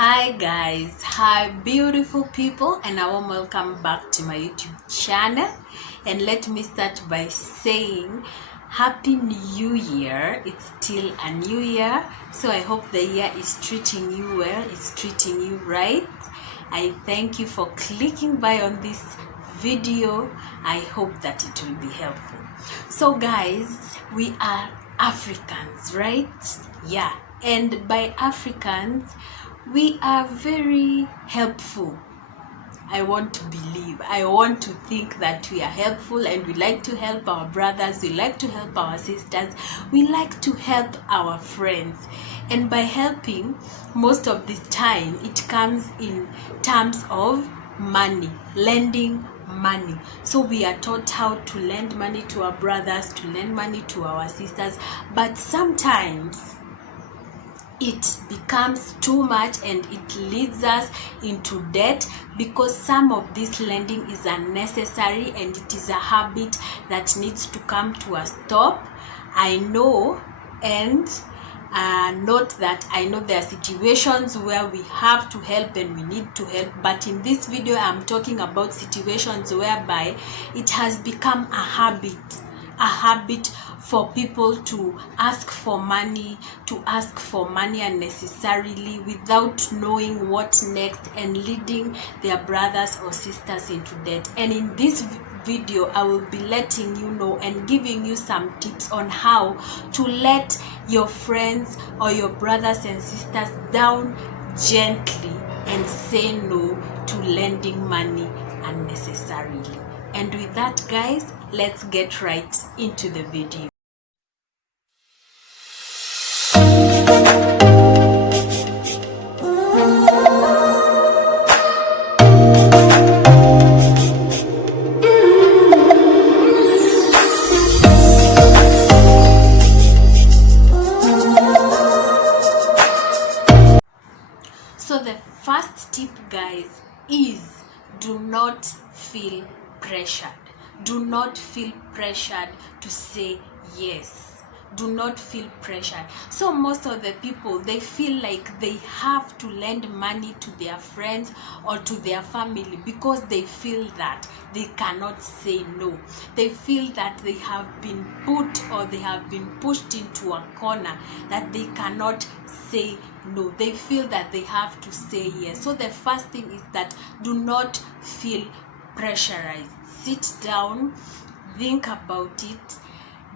Hi guys, hi beautiful people, and a warm welcome back to my YouTube channel. And let me start by saying Happy New Year. It's still a new year, so I hope the year is treating you well, it's treating you right. I thank you for clicking by on this video. I hope that it will be helpful. So guys, we are Africans, right? Yeah, and by Africans we are very helpful. I want to believe, I want to think that we are helpful, and we like to help our brothers, we like to help our sisters, we like to help our friends. And by helping, most of the time it comes in terms of money, lending money. So we are taught how to lend money to our brothers, to lend money to our sisters, but sometimes it becomes too much and it leads us into debt, because some of this lending is unnecessary and it is a habit that needs to come to a stop. I know, and note that I know there are situations where we have to help and we need to help, but in this video I'm talking about situations whereby it has become a habit for people to ask for money unnecessarily without knowing what next, and leading their brothers or sisters into debt. And in this video I will be letting you know and giving you some tips on how to let your friends or your brothers and sisters down gently and say no to lending money unnecessarily. And with that guys, let's get right into the video. So the first tip guys is, do not feel pressured. Do not feel pressured to say yes. Do not feel pressured. So most of the people, they feel like they have to lend money to their friends or to their family because they feel that they cannot say no. They feel that they have been put or they have been pushed into a corner that they cannot say no. They feel that they have to say yes. So the first thing is that do not feel pressurized. Sit down, think about it,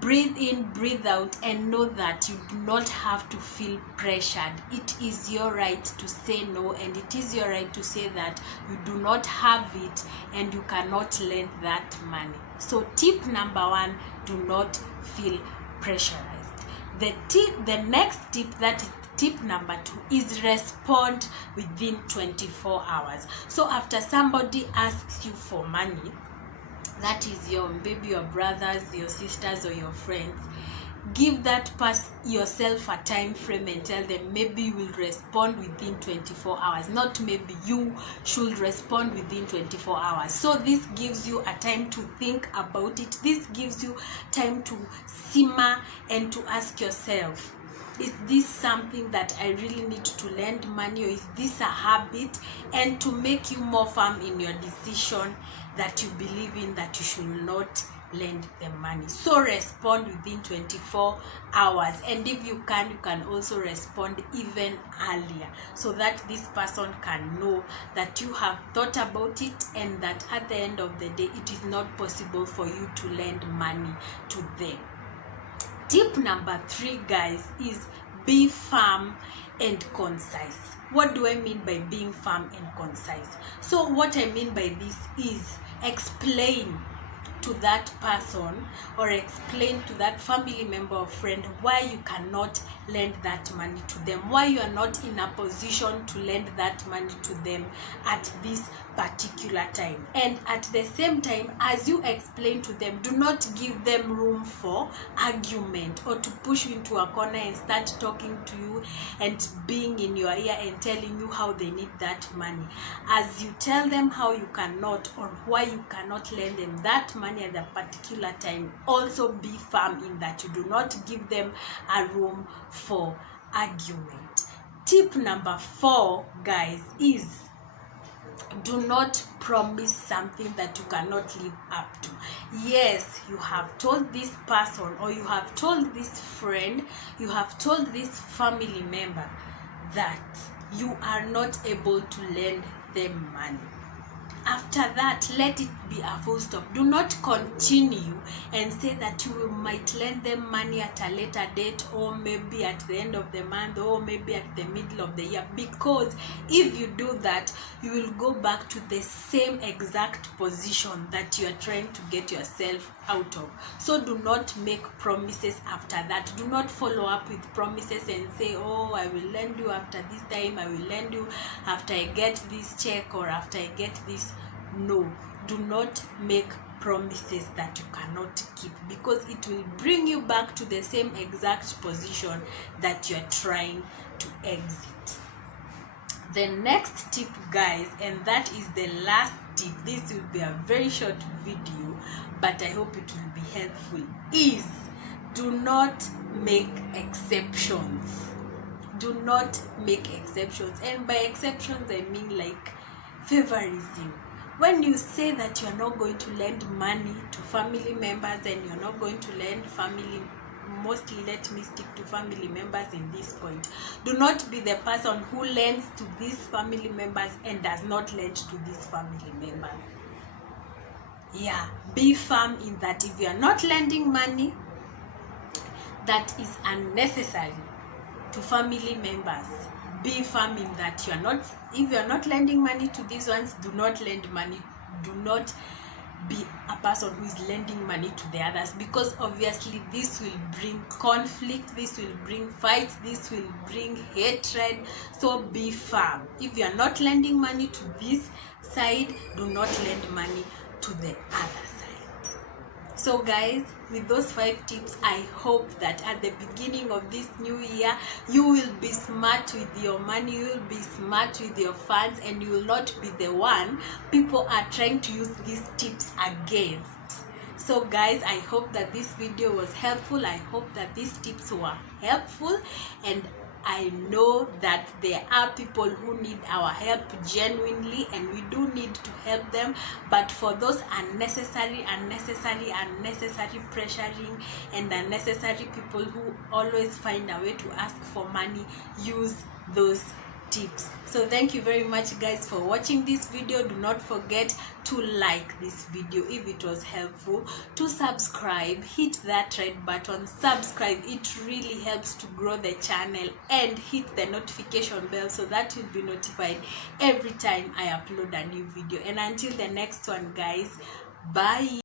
breathe in, breathe out, and know that you do not have to feel pressured. It is your right to say no, and it is your right to say that you do not have it and you cannot lend that money. So tip number one, do not feel pressurized. The next tip, that is tip number two, is respond within 24 hours. So after somebody asks you for money, that is your brothers, your sisters, or your friends, give that yourself a time frame and tell them maybe you will respond within 24 hours. Not maybe, you should respond within 24 hours. So this gives you a time to think about it. This gives you time to simmer and to ask yourself, is this something that I really need to lend money, or is this a habit? And to make you more firm in your decision that you believe in, that you should not lend them money. So respond within 24 hours, and if you can also respond even earlier, so that this person can know that you have thought about it and that at the end of the day it is not possible for you to lend money to them. Tip number three guys is, be firm and concise. What do I mean by being firm and concise? So what I mean by this is, explain to that person or explain to that family member or friend why you cannot lend that money to them, why you are not in a position to lend that money to them at this particular time. And at the same time, as you explain to them, do not give them room for argument or to push you into a corner and start talking to you and being in your ear and telling you how they need that money. As you tell them how you cannot or why you cannot lend them that money at that particular time, also be firm in that you do not give them a room for argument. tip number 4, guys, is do not promise something that you cannot live up to. Yes, you have told this person, or you have told this friend, you have told this family member that you are not able to lend them money. After that, let it be a full stop. Do not continue and say that you might lend them money at a later date, or maybe at the end of the month, or maybe at the middle of the year, because if you do that, you will go back to the same exact position that you are trying to get yourself out of. So do not make promises after that. Do not follow up with promises and say, oh, I will lend you after this time, I will lend you after I get this check, or after I get this. No, do not make promises that you cannot keep, because it will bring you back to the same exact position that you are trying to exit. The next tip, guys, and that is the last tip, this will be a very short video, but I hope it will be helpful, is do not make exceptions. Do not make exceptions. And by exceptions, I mean like favorism. When you say that you are not going to lend money to family members, and you're not going to lend mostly let me stick to family members in this point. Do not be the person who lends to these family members and does not lend to these family members. Yeah, be firm in that. If you are not lending money that is unnecessary to family members, be firm in that. You are not, if you are not lending money to these ones, do not lend money. Do not be a person who is lending money to the others, because obviously this will bring conflict, this will bring fights, this will bring hatred. So be firm. If you are not lending money to this side, do not lend money to the other side. So guys, with those 5 tips, I hope that at the beginning of this new year, you will be smart with your money, you will be smart with your funds, and you will not be the one people are trying to use these tips against. So guys, I hope that this video was helpful. I hope that these tips were helpful, and I know that there are people who need our help genuinely, and we do need to help them. But for those unnecessary pressuring and unnecessary people who always find a way to ask for money, use those tips. So thank you very much, guys, for watching this video. Do not forget to like this video if it was helpful, to subscribe, hit that red button, subscribe. It really helps to grow the channel, and hit the notification bell so that you'll be notified every time I upload a new video. And until the next one, guys, bye.